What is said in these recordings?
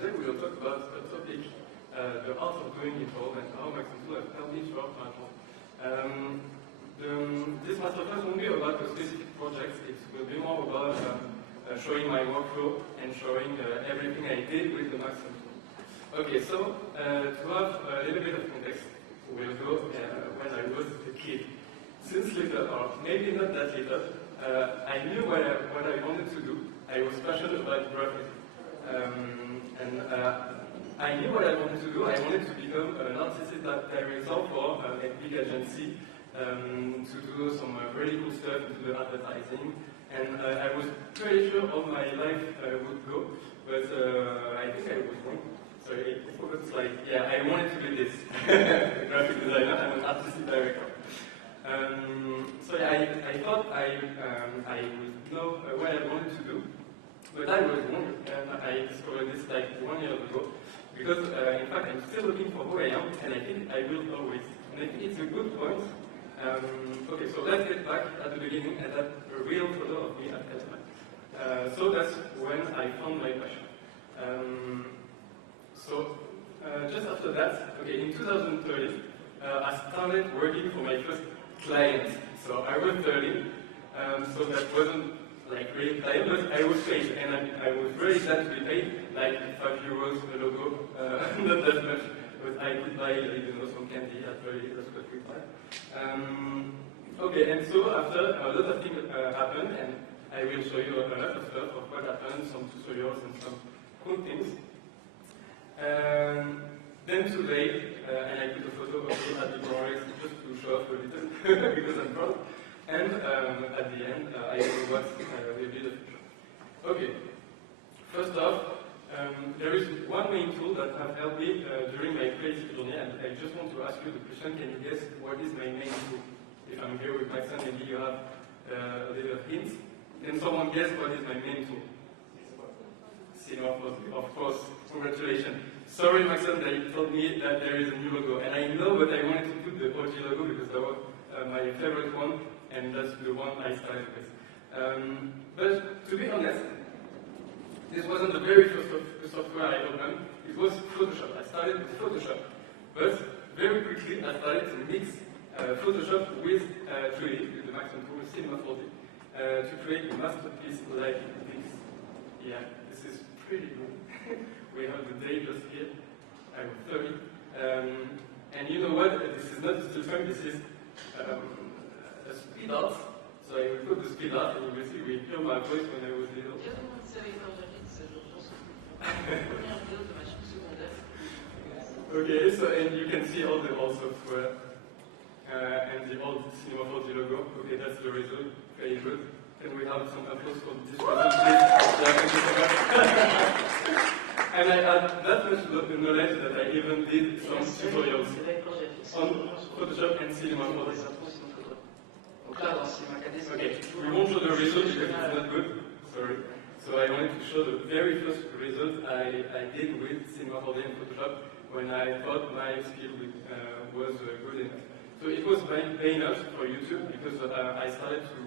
today we will talk about a topic, the art of doing it all, and how Maxon has helped me throughout my life. This masterclass won't be about a specific project, it will be more about showing my workflow and showing everything I did with the Maxon tool. Okay, so to have a little bit of context, we'll go when I was a kid. Since little, or maybe not that little, I knew what I wanted to do. I was passionate about graphics. I knew what I wanted to do. I wanted to become an artistic director for a big agency to do some very cool stuff into the advertising. And I was pretty sure all my life would go, but I think I was wrong. So it was like, yeah, I wanted to be this. Graphic designer, I'm an artistic director. So yeah, I thought I would know what I wanted to do, but I was wrong, and I discovered this like 1 year ago, because in fact I'm still looking for who I am, and I think I will always. And I think it's a good point. Okay, so let's get back at the beginning at that real photo of me at Element. So that's when I found my passion. Just after that, okay, in 2013, I started working for my first client. So I was 30, so that wasn't like really client, but I was paid, and I was very glad to be paid, like €5 a logo, not that much, but I could buy, some candy at 30, that's what we buy. Okay, and so after a lot of things happened, and I will show you a lot of stuff of what happened, some tutorials and some cool things. Then today, and I put a photo of me at the Burnout just to show off a little, because I'm proud. And at the end, I will what will be the future. Okay, first off, there is one main tool that has helped me during my creative journey, and I just want to ask you the question, can you guess what is my main tool? If I'm here with Maxon, maybe you have a little hint. Can someone guess what is my main tool? Cinema, of course, congratulations. Sorry, Maxon, they told me that there is a new logo, and I know, but I wanted to put the OG logo because that was my favorite one, and that's the one I started with. But to be honest, this wasn't the very first software I opened. It was Photoshop. I started with Photoshop, but very quickly I started to mix Photoshop with 3D, with the Maxon tool, Cinema 4D, to create a masterpiece like this. Yeah, this is pretty good. We have the day just here. I'm 30. And you know what? This is not a still frame, this is a speed art. So I will put the speed art, and you will see we hear my voice when I was little. Okay, so and you can see all the old software and the old Cinema 4D logo. Okay, that's the result. Very good. Can we have some applause for this result, please? Yeah, thank you so much. And I had that much knowledge that I even did some tutorials on Photoshop and Cinema 4D. Okay, we won't show the result because it's not good. Sorry. So I wanted to show the very first result I did with Cinema 4D and Photoshop when I thought my skill was good enough. So it was paying off for YouTube because I started to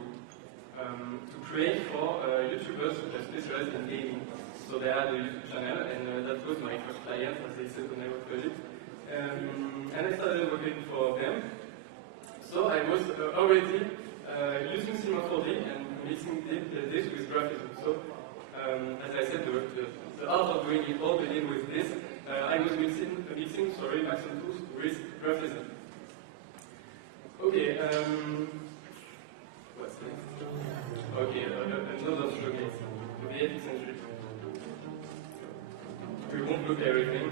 create for YouTubers specialized in gaming. So they had a YouTube channel, and that was my first client, as they said when I was 30. And I started working for them. So I was already using Cinema 4D and mixing this with graphism. So as I said, the art of doing it all began with this. I was mixing Maxon tools with graphism. Okay, what's next? Okay, another showcase, the 18th century. We won't look at everything.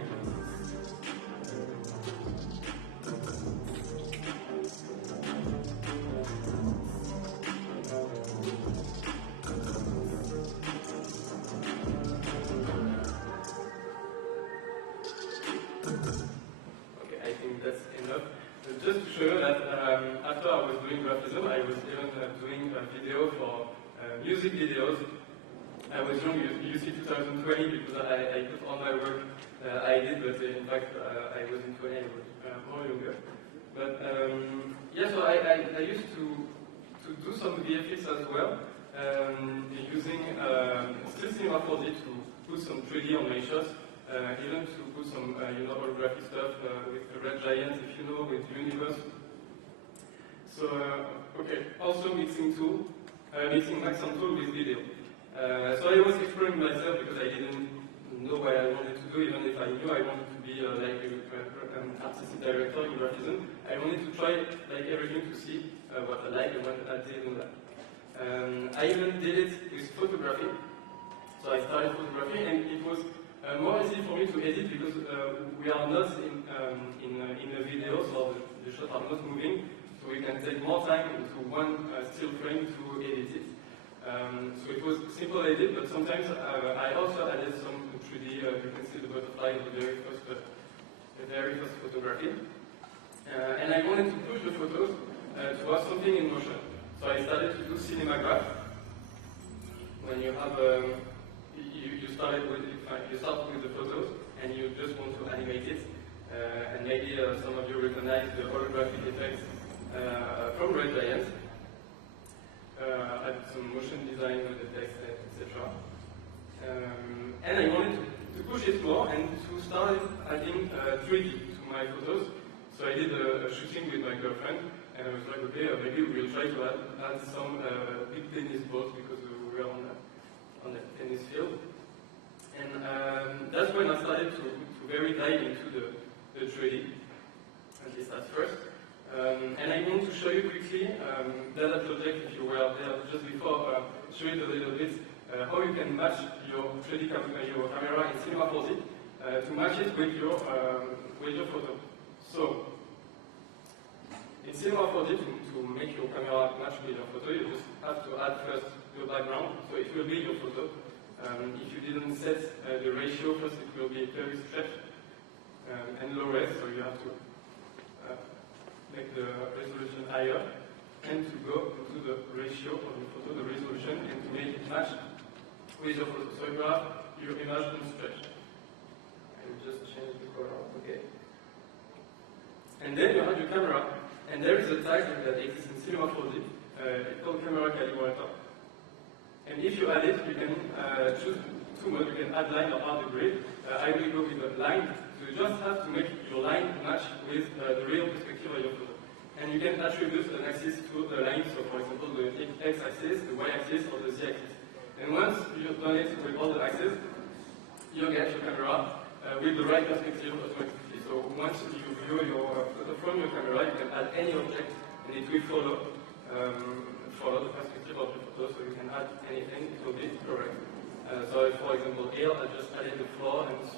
Just to show you that after I was doing graphism, I was even doing a video for music videos. I was young, you see 2020 because I put all my work I did, but in fact I was in 20, I was more younger. But yeah, so I used to do some VFX as well, using still Cinema 4D to put some 3D on my shots. even to put some holographic stuff with Red Giant, if you know, with Universe. So, okay, also mixing Maxon tool with video. So I was exploring myself because I didn't know what I wanted to do, even if I knew I wanted to be like an artistic director in graphism. I wanted to try like everything to see what I like and what I didn't like. I even did it with photography. So I started photography, and it was more easy for me to edit because we are not in the video, so the shots are not moving. So we can take more time into one still frame to edit it. So it was simple edit, but sometimes I also added some 3D. You can see the butterfly of the very first photography. And I wanted to push the photos to have something in motion. So I started to do cinematograph. When you have you start with the photos, and you just want to animate it. And maybe some of you recognize the holographic effects from Red Giant. I did some motion design with the text, etc. And I wanted to push it more and to start adding 3D to my photos. So I did a shooting with my girlfriend, and I was like, okay, maybe we'll try to add some big tennis balls because we were on the tennis field. And that's when I started to very dive into the 3D, at least at first. And I want to show you quickly data project, if you were there just before, show it a little bit how you can match your 3D your camera in Cinema 4D to match it with your photo. So, in Cinema 4D, to make your camera match with your photo, you just have to add first your background, so it will be your photo. If you didn't set the ratio first, it will be very stretched and low res, so you have to make the resolution higher, and to go to the ratio of the photo, the resolution, and to make it match with your photo. So you have your image unstretched. I will just change the color, okay. And then you have your camera, and there is a tag that exists in Cinema 4D, it's called camera calibrator. And if you add it, you can choose two modes. You can add line or add the grid. I will go with the line. So you just have to make your line match with the real perspective of your photo. And you can attribute an axis to the line. So for example, the x-axis, the y-axis, or the z-axis. And once you've done it with all the axes, you get your camera with the right perspective automatically. So once you view your photo from your camera, you can add any object, and it will follow the perspective of the photo, so you can add anything, it will be correct. So for example, here I just added the floor and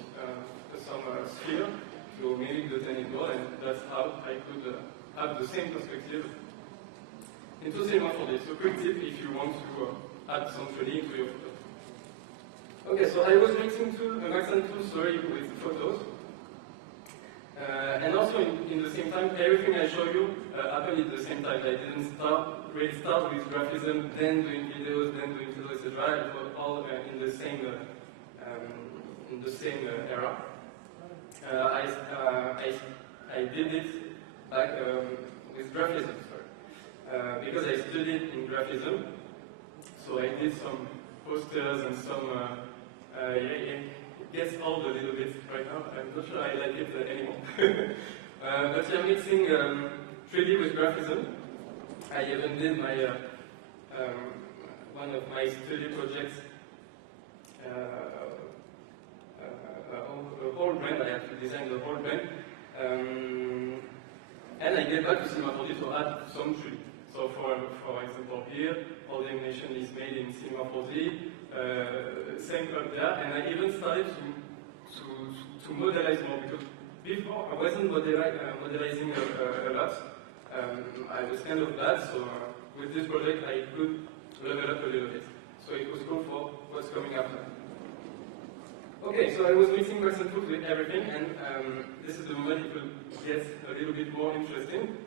some sphere to mimic the tennis ball, and that's how I could have the same perspective into Cinema 4D. So quick tip if you want to add some 3D into your photo. Okay, so I was mixing a Maxon tool, with photos. And also in the same time, everything I show you happened at the same time. I didn't really start with graphism, then doing videos, then doing photos, etc. It was all in the same era. I did it back with graphism, because I studied in graphism. So I did some posters and some. It gets old a little bit right now. I'm not sure I like it anymore. But I'm mixing 3D with graphism. I even did my one of my study projects, a whole brand. I had to design the whole brand, and I get back to Cinema 4D to add some 3D. So for example, here all the animation is made in Cinema 4D. Same up there, and I even started to modelize more, because before I wasn't modelizing a lot. I was kind of bad, so with this project I could level up a little bit. So it was cool for what's coming after. Okay, so I was mixing Maxon tools with everything, and this is the moment it will get a little bit more interesting,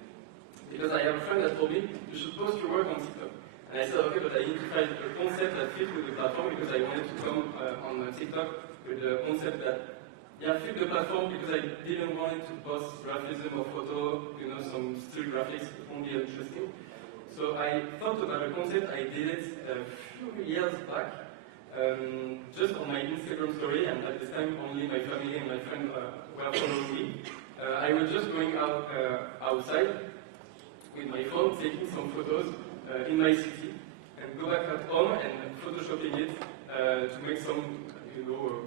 because I have a friend that told me you should post your work on TikTok. And I said, okay, but I need to find a concept that fits with the platform, because I wanted to come on TikTok with a concept that fit the platform, because I didn't want it to post graphism or photo, some still graphics, only interesting. So I thought about a concept. I did it a few years back just on my Instagram story, and at this time only my family and my friend were following me. I was just going outside with my phone, taking some photos in my city, and go back at home and photoshopping it to make some,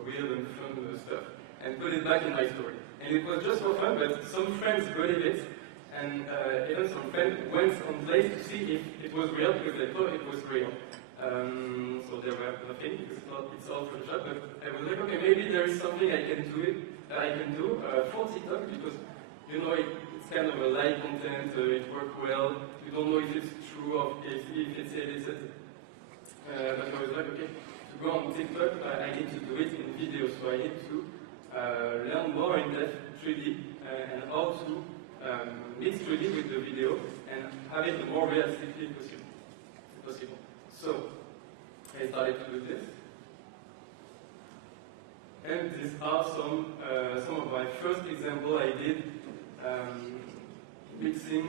weird and fun stuff, and put it back in my story. And it was just for fun, but some friends believed it, and even some friends went on place to see if it was real, because they thought it was real. So there were nothing, because it's all Photoshop, but I was like, okay, maybe there is something I can do for TikTok, because, it's kind of a live content, it worked well, you don't know if it's true or if it's edited. But I was like, okay, to go on TikTok, I need to do it in video, so I need to learn more in depth 3D and how to mix 3D with the video and have it more realistically possible. So I started to do this, and these are some of my first examples I did, mixing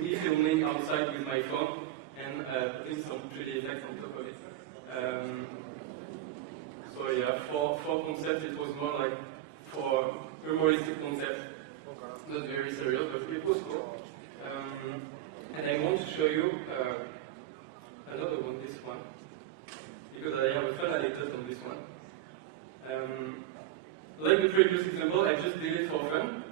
me filming outside with my phone and putting some 3D effects on top of it. So yeah, for concepts it was more like for humoristic concepts, not very serious, but it was cool. And I want to show you another one, this one, because I have a fun anecdote on this one. Like the previous example, I just did it for fun,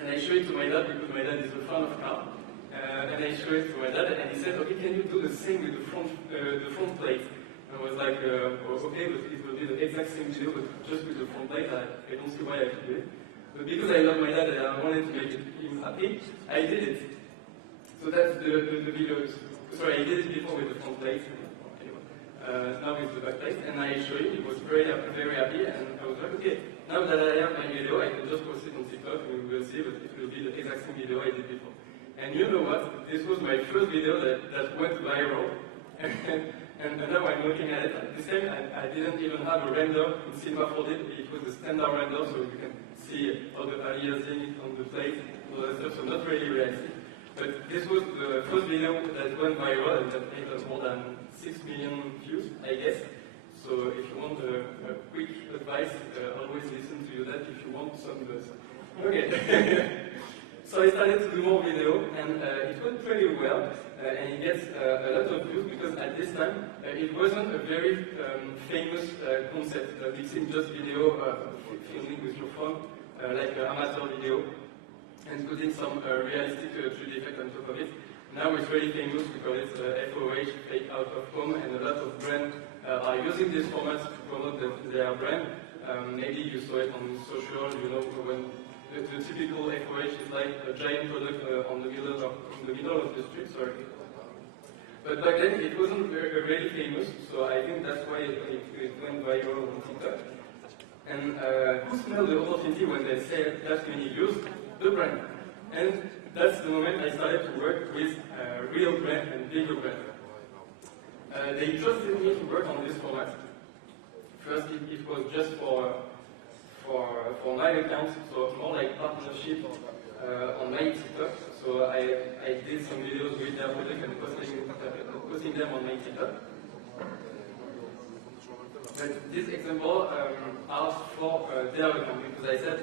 and I show it to my dad because my dad is a fan of car. And I show it to my dad, and he said, okay, can you do the same with the front plate? And I was like, okay, but it will be the exact same video, but just with the front plate. I don't see why I should do it. But because I love my dad and I wanted to make him happy, I did it. So that's the video. Sorry, I did it before with the front plate. Now with the back plate, and I showed him. He was very happy, and I was like, okay, now that I have my video, I can just post it on TikTok, and we will see, but it will be the exact same video I did before. And you know what? This was my first video that went viral. And now I'm looking at it. At the same, I didn't even have a render in Cinema 4D. It was a standard render, so you can see all the aliasing on the plate, all that stuff, so not really realistic. But this was the first video that went viral, and that made us more than 6 million views, I guess. So if you want a quick advice, always listen to your dad if you want some buzz. Okay. So I started to do more video, and it went pretty well, and it gets a lot of views because at this time it wasn't a very famous concept, mixing just video, filming with your phone, like amateur video, and putting some realistic 3D effect on top of it. Now it's very famous because it's FOH, fake out of home, and a lot of brands are using this format to promote their brand. Maybe you saw it on social, when the typical FOH is like a giant product in the middle of the street, sorry. But back then it wasn't very famous, so I think that's why it went viral on TikTok. And who smelled the opportunity when they say that many views? The brand. And that's the moment I started to work with real brand and bigger brand. They trusted me to work on this format. First, it was just for my account, so more like partnership on my TikTok. So I did some videos with their product and posting them on my TikTok. But this example asked for their account because I said,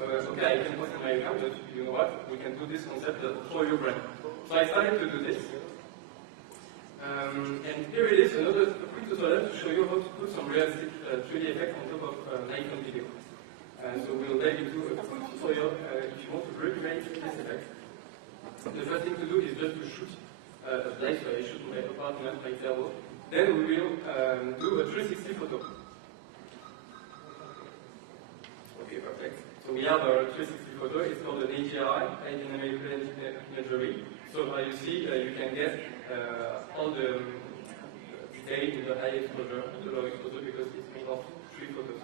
okay, I can post on my account, but you know what? We can do this concept for your brand. So I started to do this. And here it is, another quick tutorial to show you how to put some realistic 3D effect on top of an iPhone video. So we'll dive into a quick tutorial if you want to recreate this effect. The first thing to do is just to shoot a place, so I shoot my apartment, my table. Then we will do a 360 photo. Okay, perfect. So we have our 360 photo, it's called an AGI, High Dynamic Range Imagery. So you see, you can get all the detail in the high exposure and the low exposure because it's made of 3 photos.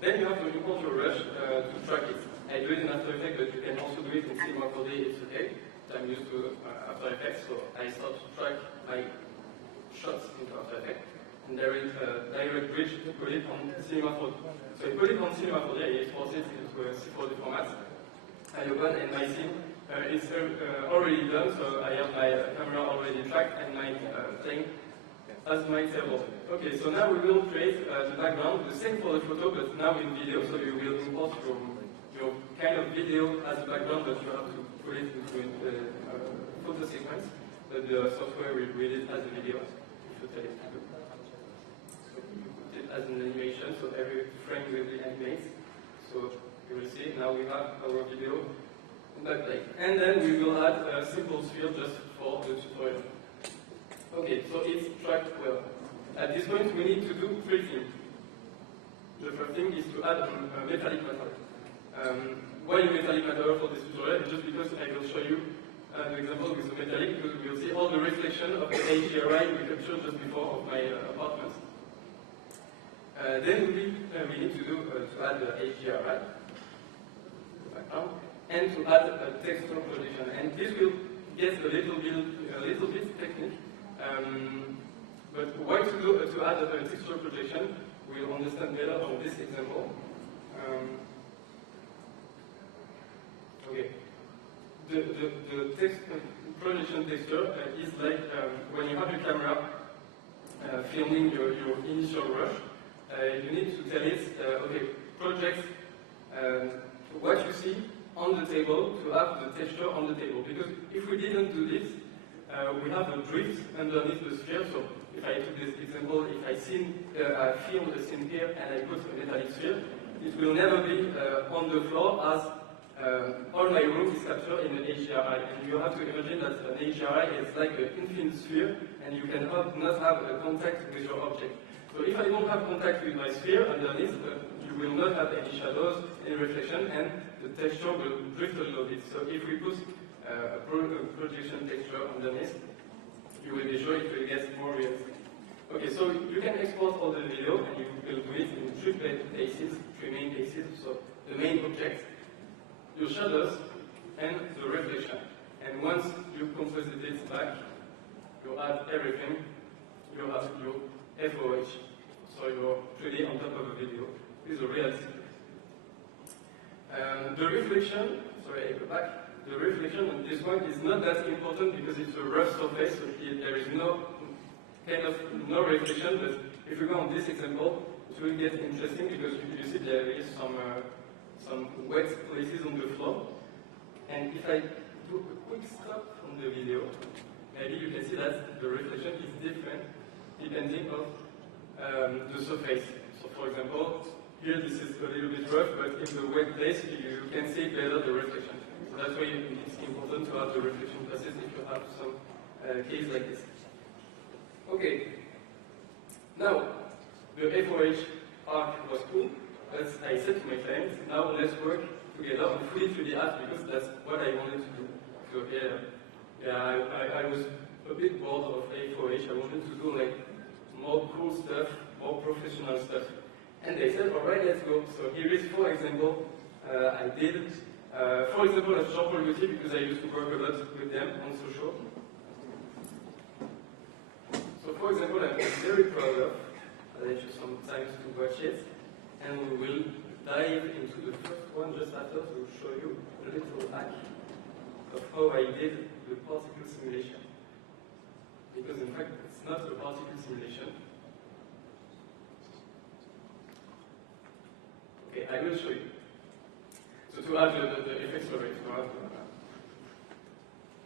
Then you have to import your rush to track it. I do it in After Effects, but you can also do it in Cinema 4D, it's okay. I'm used to After Effects, so I start to track my shots into After Effects. And there is a direct bridge to put it on Cinema 4D. So I put it on Cinema 4D, I export it into a C4D format. I open and my scene is already done, so I have my camera already tracked and my plane as my table. Okay, so now we will create the background, the same for the photo, but now in video, so you will import your kind of video as a background, but you have to put it into a photo sequence, but the software will read it as a video, if you tell it to do. So you put it as an animation, so every frame will be animated. So you will see, now we have our video backplate. And then we will add a simple sphere just for the tutorial. Okay, so it's tracked well. At this point, we need to do three things. The first thing is to add a metallic matter. Why a metallic matter for this tutorial? Just because I will show you an example with the metallic, because we will see all the reflection of the HDRI we captured just before of my apartment. Then we need to add the HDRI background and to add a texture projection. And this will get a little bit technique. But why to add a texture projection, we'll understand better on this example. Okay. The projection texture is like when you have your camera filming your initial rush, you need to tell it, okay, project what you see on the table to have the texture on the table. Because if we didn't do this, we have a drift underneath the sphere. So if I took this example, if I film a scene here and I put a metallic sphere, it will never be on the floor as all my room is captured in an HDRI. And you have to imagine that an HDRI is like an infinite sphere and you cannot not have a contact with your object. So if I don't have contact with my sphere underneath, you will not have any shadows, any reflection, and the texture will drift a little bit. So if we put a projection texture underneath, you will be sure it will get more realistic. Okay, so you can export all the video and you will do it in three main cases. So the main object, your shadows, and the reflection. And once you composite it back, you add everything, you have your FOH. So you're 3D on top of a video with a realistic. The reflection, sorry, I go back. The reflection on this one is not that important because it's a rough surface, so there is no reflection, but if we go on this example, it will get interesting because you see there is some wet places on the floor. And if I do a quick stop on the video, maybe you can see that the reflection is different depending on the surface. So for example, here this is a little bit rough, but in the wet place you can see better the reflection. So that's why it's important to have the reflection passes if you have some case like this. Okay. Now, the FOH arc was cool, but I said to my friends, now let's work together on fully 3D art because that's what I wanted to do. So I was a bit bored of FOH. I wanted to do like more cool stuff, more professional stuff. And they said, all right, let's go. So here is, for example, I did, for example, at Jean-Paul Gaultier, because I used to work a lot with them on social. So for example, I'm very proud of, I'll let you some time to watch it, and we will dive into the first one just after to show you a little hack of how I did the particle simulation. Because in fact, it's not a particle simulation. Okay, I will show you. So to add the effects of it,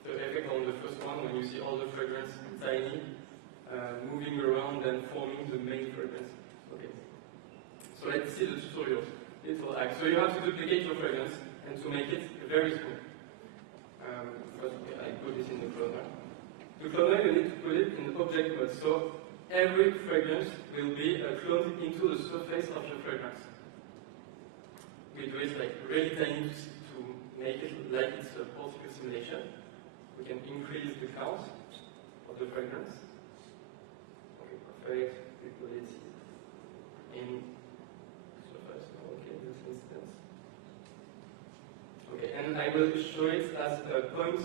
the effect on the first one, when you see all the fragrance tiny, moving around and forming the main fragrance. Okay. So let's see the tutorial. So you have to duplicate your fragrance and to make it very smooth. First, I put this in the cloner. The cloner, you need to put it in object mode. So every fragrance will be cloned into the surface of your fragrance. We do it like really tiny to make it like it's a particle simulation. We can increase the count of the fragrance. Okay, perfect. We put it in surface. Okay, this instance. Okay, and I will show it as a point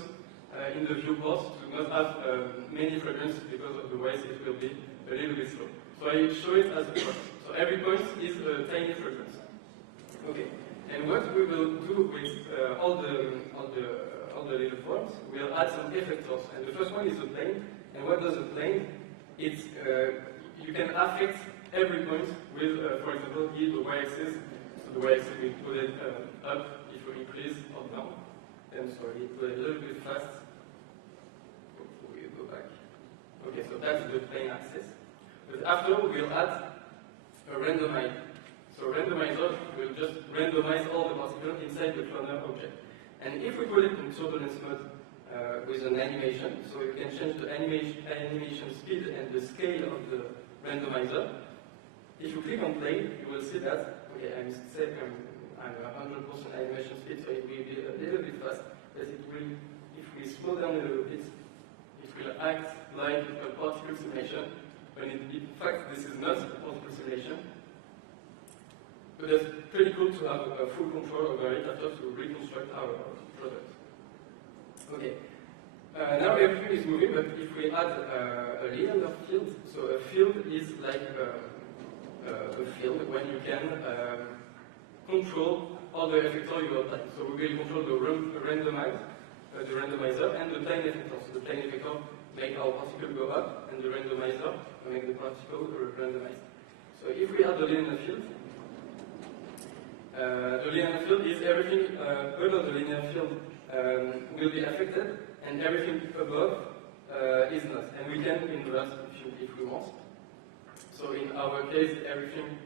in the viewport to not have many fragrances because otherwise it will be a little bit slow. So I show it as a point. So every point is a tiny fragrance. Okay, and what we will do with all the little points, we'll add some effectors. And the first one is a plane. And what does a plane you can affect every point with, for example, here the y-axis. So the y-axis we put it up if you increase or down. And sorry, put it a little bit fast. We go back. Okay, so that's the plane axis. But after we'll add a randomizer. So randomizer will just randomize all the particles inside the cloner object. And if we put it in turbulence mode with an animation, so you can change the animation speed and the scale of the randomizer. If you click on play, you will see that, okay, I'm 100% animation speed, so it will be a little bit fast, but it will, if we slow down a little bit, it will act like a particle simulation, when in fact this is not a particle simulation. But it's pretty cool to have a full control over it after to reconstruct our product. Okay, now everything is moving, but if we add a linear field, so a field is like a field when you can control all the effectors you apply. So we will control the randomizer and the plane effector. So the plane effector make our particle go up, and the randomizer make the particle randomize. So if we add the linear field is everything below the linear field will be affected, and everything above is not. And we can invert if we want. So in our case, everything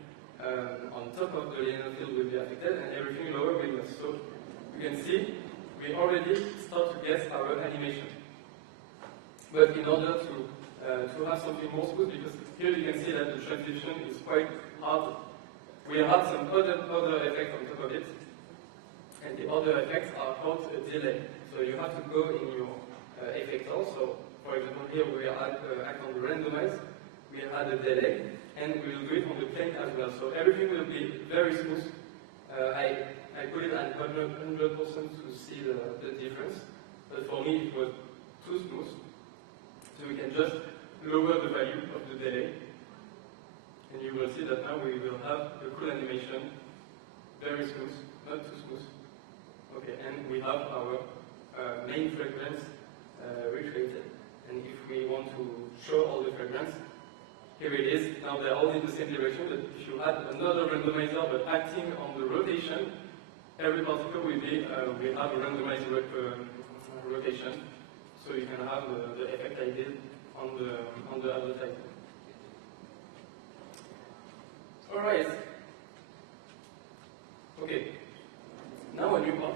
on top of the linear field will be affected, and everything lower will not. So you can see we already start to get our animation. But in order to have something more smooth, because here you can see that the transition is quite hard. We have some other effects on top of it, and the other effects are called a delay. So you have to go in your effector. So for example, here we act on the randomize. We add a delay, and we will do it on the plane as well. So everything will be very smooth. I put it at 100% to see the difference, but for me it was too smooth. So we can just lower the value of the delay, and you will see that now we will have a cool animation, very smooth, not too smooth. Okay, and we have our main fragrance recreated. And if we want to show all the fragrance, here it is. Now they're all in the same direction, but if you add another randomizer but acting on the rotation, every particle will be, we have a randomized rotation, so you can have the effect I did on the advertisement. Alright. Okay. Now a new part.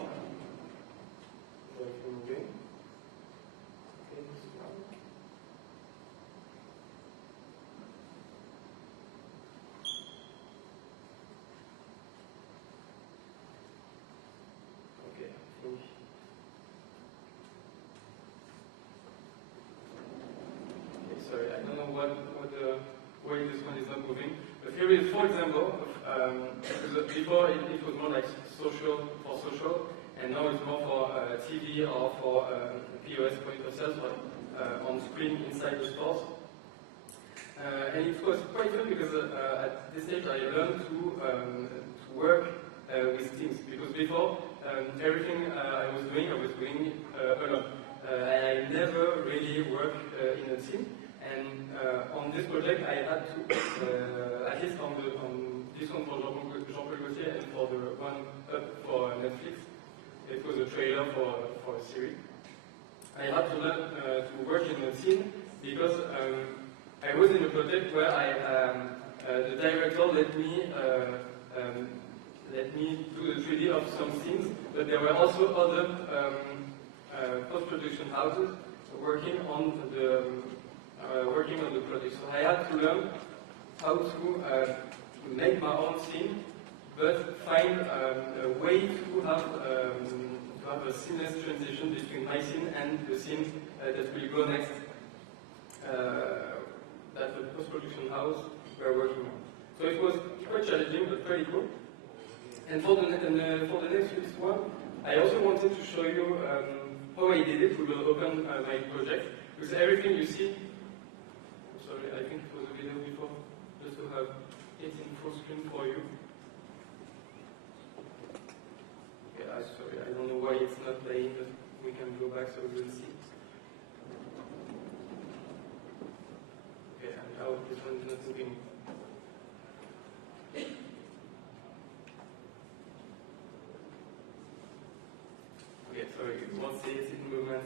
Sorry, I don't know why this one is not moving. But here is, for example, before it was more like social, and now it's more for TV or for POS, point of sales, or on screen inside the stores. And it was quite fun because at this stage I learned to work with teams, because before everything I was doing alone. I never really worked in a team. And on this project, I had to, at least on this one for Jean-Paul Gaultier and for the one up for Netflix, it was a trailer for a series. I had to learn to work in a team because I was in a project where the director let me do the 3D of some scenes, but there were also other post-production houses working on the project. So I had to learn how to make my own scene, but find a way to have a seamless transition between my scene and the scene that will go next, that the post-production house we're working on. So it was quite challenging, but very cool. And for the next one, I also wanted to show you how I did it. We will open my project, because everything you see, sorry, I think it was a video before, just to have it in full screen for you. Yeah, sorry, I don't know why it's not playing, but we can go back so we will see. Okay, not moving. Okay, sorry, you won't see it in movement.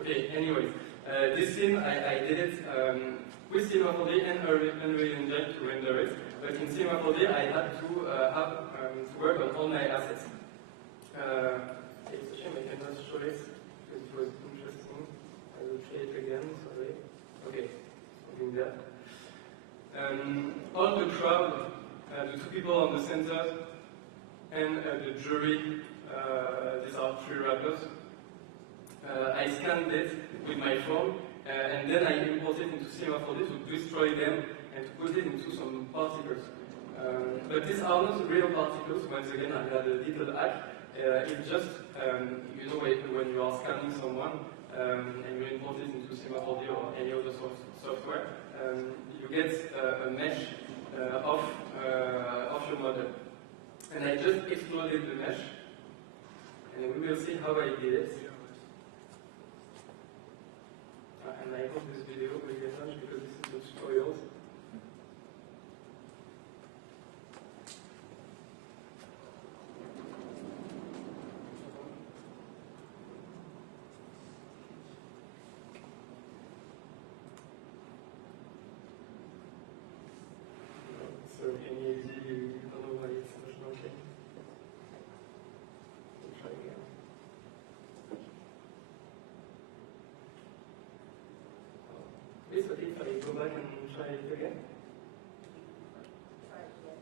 Okay, anyways, this scene, I did it with Cinema 4D and Unreal Engine to render it, but in Cinema 4D I had to work on all my assets. It's a shame I cannot show it, because it was interesting. I will play it again, sorry. Okay, something there. All the crowd, the two people on the center, and the jury, these are three rappers. I scanned it with my phone, and then I imported into Cinema 4D to destroy them and to put it into some particles. But these are not real particles. Once again, I had a little hack. It's just, you know, when you are scanning someone and you import it into Cinema 4D or any other software, you get a mesh of your model. And I just exploded the mesh, and we will see how I did it. And I hope this video will get launched because this is the tutorials. So any idea you don't know why it's not okay? We'll try again. Please, if I go back and try it again. Try it again.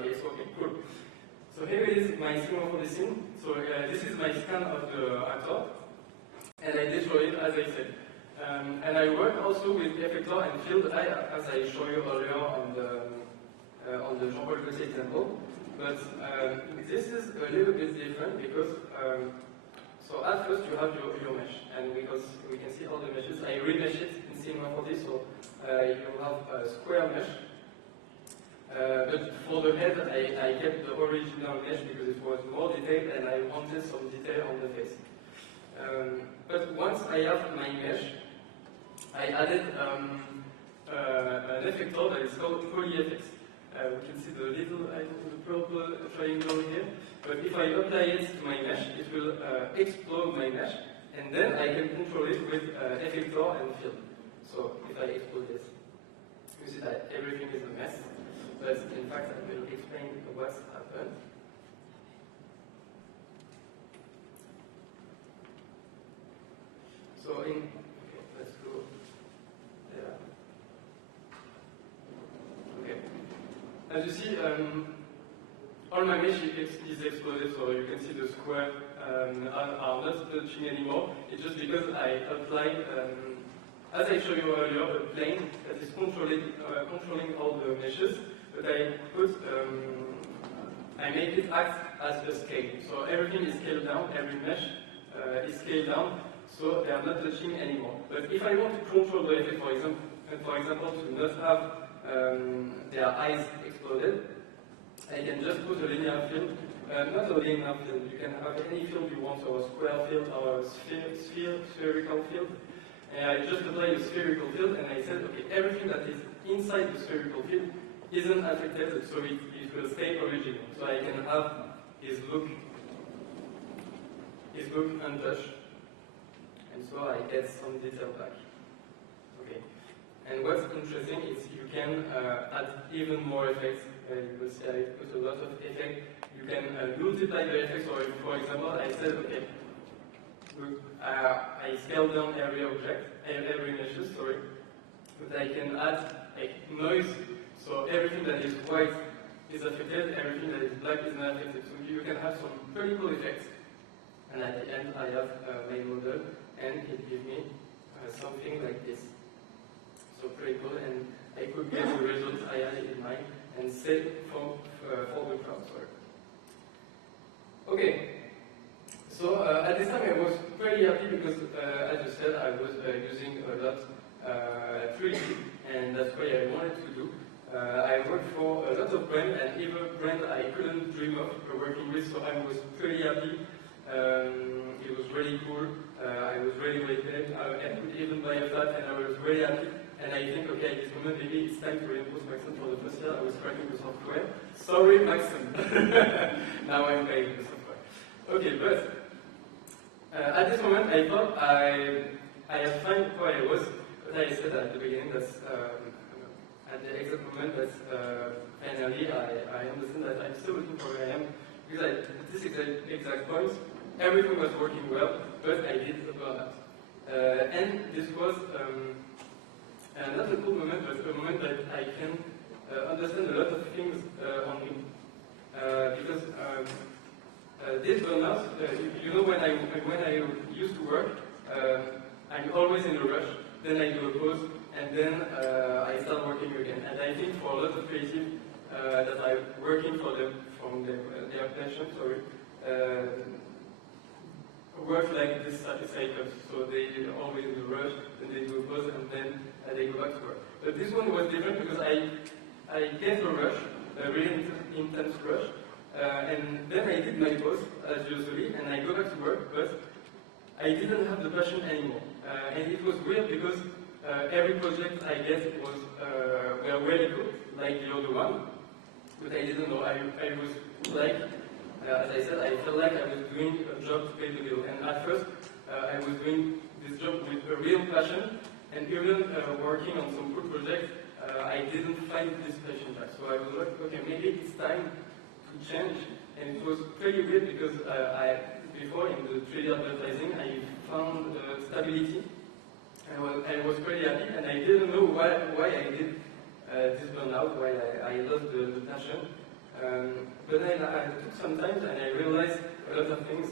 Okay, so okay, cool. So here is my Cinema 4D scene. So this is my scan of the actor, and I destroy it as I said. And I work also with effector and field, as I showed you earlier on the Jean-Paul Gaultier example. But this is a little bit different because, so at first you have your mesh, and because we can see all the meshes, I remesh it in Cinema 4D, so you have a square mesh. But for the head, I kept the original mesh because it was more detailed and I wanted some detail on the face. But once I have my mesh, I added an effector that is called polyFX. We can see the little the purple triangle here. But if I apply it to my mesh, it will explode my mesh, and then I can control it with effector and field. So if I explode this, you see that everything is a mess. But in fact, I will explain what's happened. So okay, let's go there. Okay. As you see, all my mesh is exploded, so you can see the square are not touching anymore. It's just because I applied, as I showed you earlier, a plane that is controlling all the meshes. But I make it act as a scale. So everything is scaled down, every mesh is scaled down, so they are not touching anymore. But if I want to control the effect, for example, to not have their eyes exploded, I can just put a linear field, not a linear field, you can have any field you want, or a square field, or a spherical field. And I just apply a spherical field, and I said, okay, everything that is inside the spherical field isn't affected, so it will stay original. So I can have his look untouched, and so I get some detail back. Okay. And what's interesting is you can add even more effects. You will see I put a lot of effects. You can multiply the effects. Or for example, I said, okay, I scale down every meshes, sorry, but I can add a noise. So everything that is white is affected, everything that is black is not affected. So you can have some pretty cool effects. And at the end, I have my model, and it gives me something like this. So pretty cool, and I could get the results I had in mind and set for the crowd. Sorry. Okay. So at this time, I was pretty happy because, as you said, I was using a lot 3D, and that's what I wanted to do. I worked for a lot of brands, and even brands I couldn't dream of working with, so I was pretty happy. It was really cool. I was really paid. I could even buy a flat, and I was really happy. And I think, okay, at this moment, maybe it's time to reimpose Maxon for the first year. I was cracking the software. Sorry, Maxon. Now I'm paying the software. Okay, but at this moment, I thought I had found who I was. But I said at the beginning that at the exact moment that finally I understand that I'm still looking for where I am. Because at this exact point, everything was working well, but I did a burnout. And this was not a cool moment, but a moment that I can understand a lot of things on me. Because this burnout, you know, when I used to work, I'm always in a rush, then I do a pause, and then I start working again. And I think for a lot of creatives that are working for them, from their passion, work like this cycle. So they always in a rush, then they do a pause, and then they go back to work. But this one was different because I get a rush, a really intense rush, and then I did my pause as usually, and I go back to work, but I didn't have the passion anymore. And it was weird because every project I get was were really good, like the other one, but I didn't know. I was like, as I said, I felt like I was doing a job to pay the bill. And at first, I was doing this job with a real passion, and even working on some good projects, I didn't find this passion back. So I was like, okay, maybe it's time to change. And it was pretty weird because before in the 3D advertising, I found stability. I was pretty happy, and I didn't know why I did this burnout, why I lost the passion. But then I took some time and I realized a lot of things.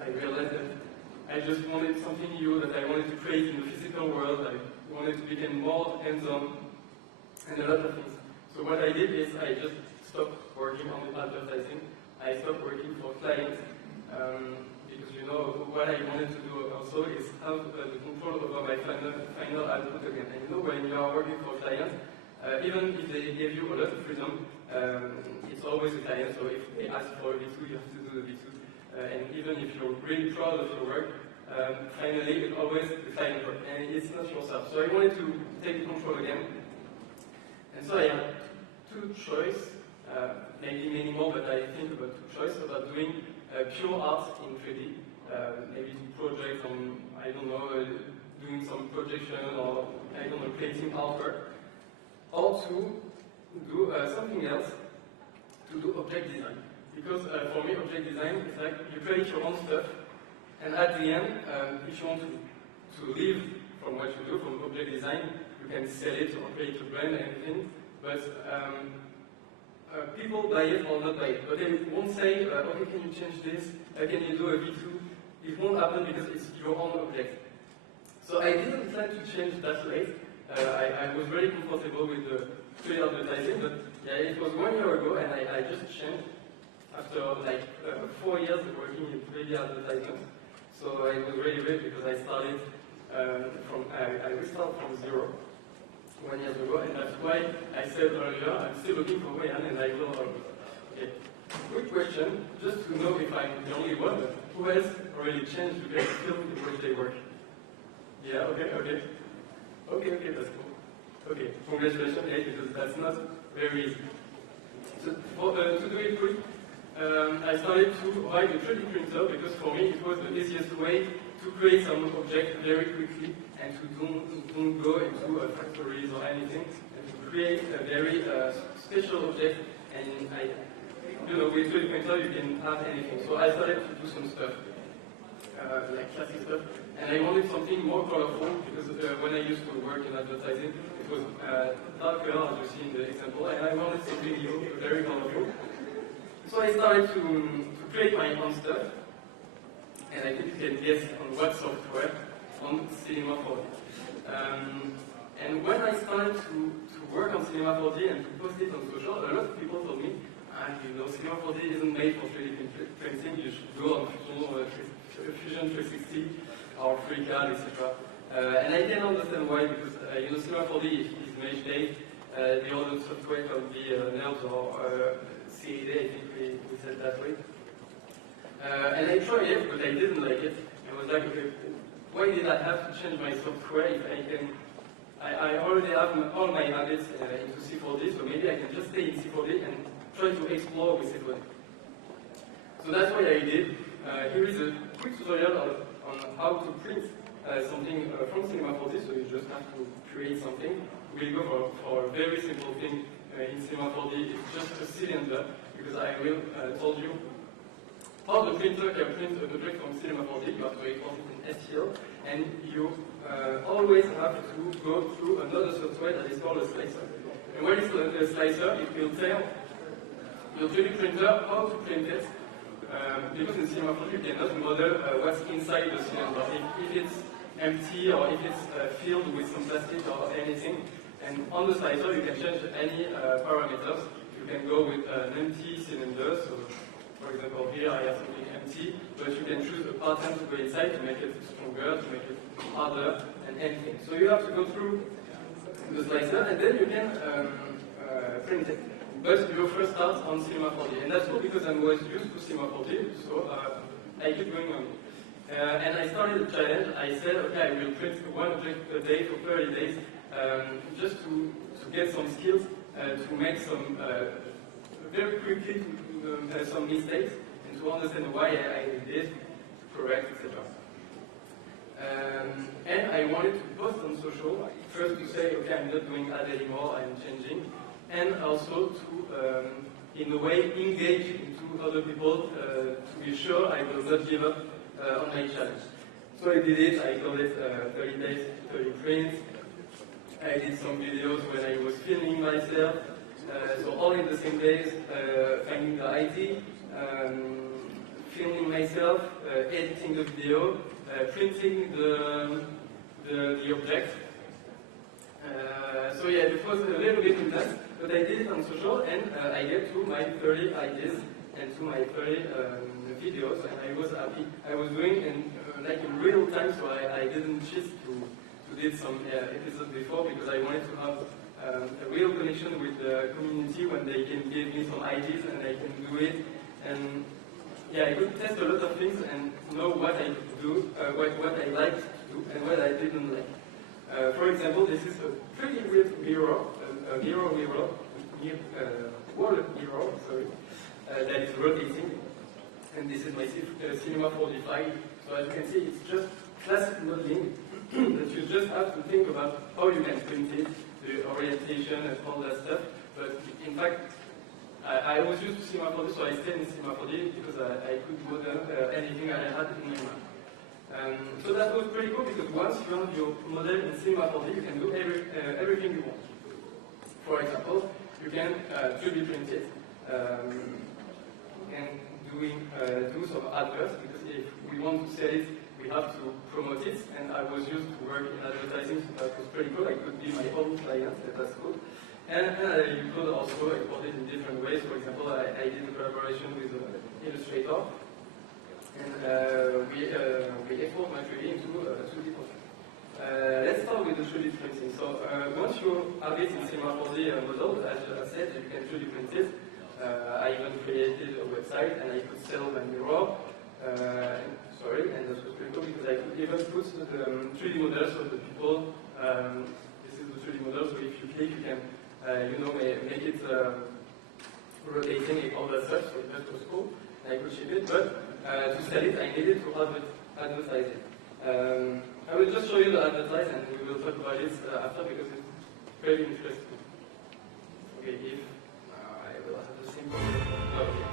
I realized that I just wanted something new, that I wanted to create in the physical world. I wanted to become more hands-on, and a lot of things. So what I did is I just stopped working on advertising. I stopped working for clients. Because you know what I wanted to do also is have the control over my final output again. And you know when you are working for clients, even if they give you a lot of freedom, it's always a client. So if they ask for a V2, you have to do the V2. And even if you're really proud of your work, finally it's always the client work, and it's not yourself. So I wanted to take control again. And so I had two choices, maybe many more, but I think about two choices about doing pure art in 3D, maybe do projects on, I don't know, doing some projection or, I don't know, creating artwork, or to do something else, to do object design. Because for me, object design is like you create your own stuff, and at the end, if you want to live from what you do, from object design, you can sell it or create a brand, anything, but people buy it or not buy it, but they won't say, okay, can you change this? Can you do a V2? It won't happen because it's your own object. So I didn't plan to change that rate. I was very comfortable with the 3D advertising, but yeah, it was 1 year ago, and I just changed after like 4 years of working in 3D advertising. So it was really great because I started I restarted from zero 1 year ago, and that's why I said earlier, I'm still looking for where I am, and I will okay. Quick question, just to know if I'm the only one, but who else already changed to get still the way they work? Yeah, okay, that's cool. Okay, congratulations, because that's not very easy. So to do it quick, I started to write a 3D printer because for me it was the easiest way to create some object very quickly and to don't go into factories or anything, and to create a very special object. And with 3D printer you can have anything. So I started to do some stuff, like classic stuff, and I wanted something more colorful because when I used to work in advertising, it was darker, as you see in the example, and I wanted something new, very colorful. So I started to create my own stuff, and I think you can guess on what software, on Cinema 4D. And when I started to work on Cinema 4D and to post it on social, a lot of people told me, Cinema 4D isn't made for 3D printing, you should go on Fusion 360 or FreeCAD, etc. And I can understand why, because Cinema 4D is mesh-based, The other software can be NERDS or CAD, I think we said that way. And I tried it, but I didn't like it. I was like, okay, why did I have to change my software if I already have all my habits into C4D, so maybe I can just stay in C4D and try to explore with C4D. So that's what I did. Here is a quick tutorial on how to print something from Cinema 4D, so you just have to create something. We'll go for a very simple thing in Cinema 4D. It's just a cylinder, because I will told you how the printer can print an object from Cinema 4D. You have to export it in STL, and you always have to go through another software that is called a slicer. And what is a slicer? It will tell your 3D printer how to print it. Because in Cinema 4D you cannot model what's inside the cylinder. If it's empty or if it's filled with some plastic or anything. And on the slicer you can change any parameters. You can go with an empty cylinder. So, for example, here I have something empty, but you can choose a pattern to go inside to make it stronger, to make it harder, and anything. So you have to go through the slicer, and then you can print it. But you first start on Cinema 4D, and that's cool because I was used to Cinema 4D, so I keep going on. And I started a challenge. I said, okay, I will print one object a day for 30 days, just to get some skills, to make some very quickly some mistakes, and to understand why I did this, to correct, etc. And I wanted to post on social, first to say, okay, I'm not doing that anymore, I'm changing. And also to, in a way, engage into other people to be sure I will not give up on my challenge. So I did it, I called it 30 days, 30 prints. I did some videos when I was filming myself, so all in the same days, finding the ID, filming myself, editing the video, printing the object. So yeah, it was a little bit intense. But I did it on social, and I get to my 30 ideas and to my 30 videos, and I was happy. I was doing like in real time, so I didn't cheat to did some episodes before, because I wanted to have a real connection with the community when they can give me some ideas and I can do it. And yeah, I could test a lot of things and know what I could do, what I liked to do, and what I didn't like. For example, this is a pretty weird mirror, wall mirror, sorry, that is rotating. And this is my Cinema 4D file. So as you can see, it's just classic modeling that you just have to think about how you can print it, the orientation and all that stuff. But in fact, I was used to Cinema 4D, so I stayed in Cinema 4D because I could model anything I had in my mind. So that was pretty cool, because once you have your model in Cinema 4D, you can do everything you want. For example, you can 3D print it. You can do some adverts, because if we want to sell it, we have to promote it. And I was used to work in advertising, so that was pretty cool. I could be my own client, that's cool. And you could also export it in different ways. For example, I did a collaboration with Illustrator. And we export my 3D into 2D format. Let's start with the 3D printing. So once you have it in Cinema 4D model, as I said, you can 3D print it. I even created a website and I could sell my mirror. And that was pretty cool, because I could even put the 3D models of the people. This is the 3D model, so if you click, you can make it rotating and all that stuff. So that was cool. I could ship it, but to sell it, I needed to advertise it. I will just show you the advertise, and we will talk about it after, because it's very interesting. Okay, if I will have the same. Okay.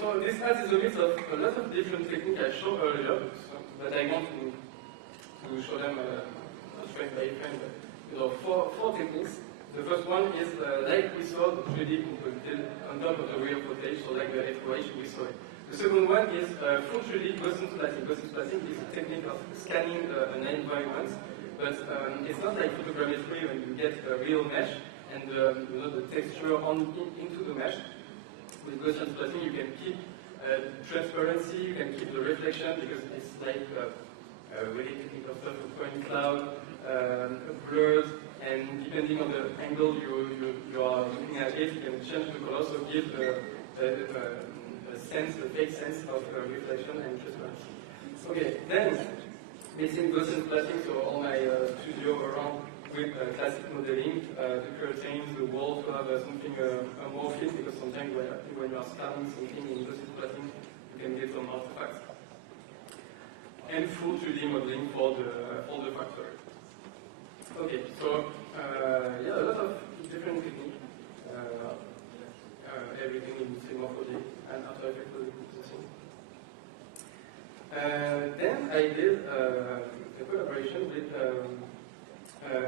So this has a mix of a lot of different techniques I showed earlier, but I want to show them not frame by frame, but four techniques. The first one is like we saw the 3D completed on top of the real footage, so like the exploration we saw it. The second one is full 3D Gaussian splatting. Gaussian splatting is a technique of scanning an environment, but it's not like photogrammetry when you get a real mesh and you know, the texture into the mesh. With Gaussian splatting, you can keep transparency, you can keep the reflection because it's like really technical stuff, a point cloud, blurs, and depending on the angle you are looking at it, you can change the color, so give a sense, a fake sense of reflection and transparency. Okay, then mixing Gaussian splatting, so all my studio around with classic modeling, the curtains, the wall to have something more fit, because sometimes when you are scanning something in Gaussian splatting, you can get some artifacts. And full 3D modeling for the factory. Okay, so yeah, a lot of different techniques. Everything in Cinema 4D and After Effects for the processing. Then I did a collaboration with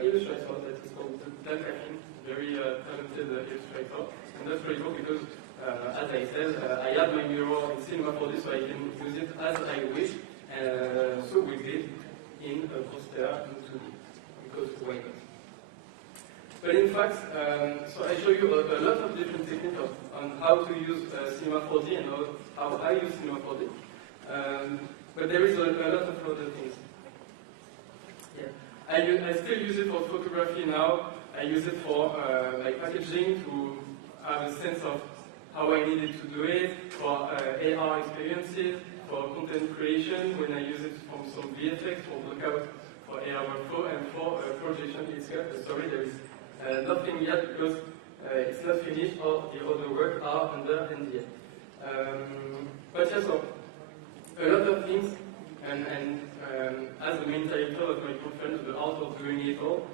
illustrator that is called Dan Caffin, very talented illustrator. And that's pretty cool because, as I said, I had my mirror in Cinema 4D, so I can use it as I wish. So we did in a poster in 2D, because why not? But in fact, so I show you a lot of different techniques on how to use Cinema 4D and how I use Cinema 4D. But there is a lot of other things. Yeah. I still use it for photography now. I use it for like packaging to have a sense of how I needed to do it, for AR experiences, for content creation, when I use it from some VFX, for blockout, for AR workflow, and for projection itself. Sorry, there is nothing yet because it's not finished, or the other work are under NDA. But yeah, so a lot of things, and as the main title of my conference, The Art of Doing It All,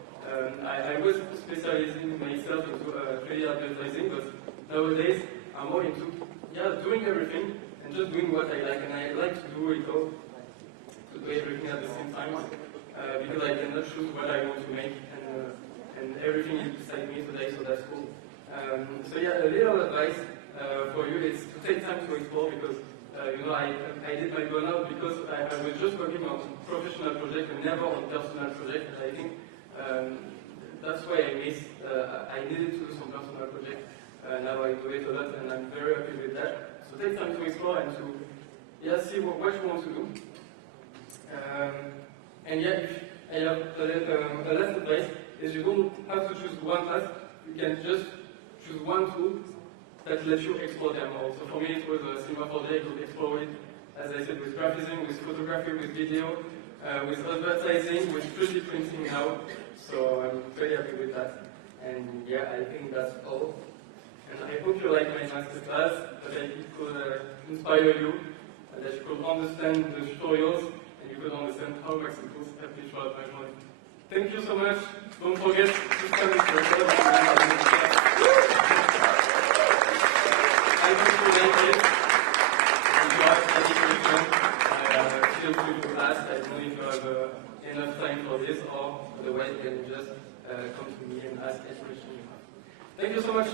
I was specializing myself into 3D advertising, but nowadays I'm more into doing everything and just doing what I like, and I like to do it all, to do everything at the same time, because I cannot choose what I want to make, and everything is beside me today, so that's cool. So yeah, a little advice for you is to take time to explore, because you know, I did my burnout because I was just working on professional projects and never on personal projects, and I think that's why I missed. I needed to do some personal projects. Now I do it a lot, and I'm very happy with that. So take time to explore and to see what you want to do. And yeah, if I have a last advice is you don't have to choose one path. You can just choose one tool that lets you explore them all. So for me, it was Cinema 4D. I could explore it, as I said, with graphism, with photography, with video, with advertising, with 3D printing now. So I'm very happy with that. And yeah, I think that's all. And I hope you like my masterclass, that it could inspire you, and that you could understand the tutorials, and you could understand how Maxon tools help you throughout my journey. Thank you so much. Don't forget to stand with your I hope you like it. If you have any questions, feel free to ask. I don't know if you have enough time for this, or otherwise you can just come to me and ask any question you have. Thank you so much.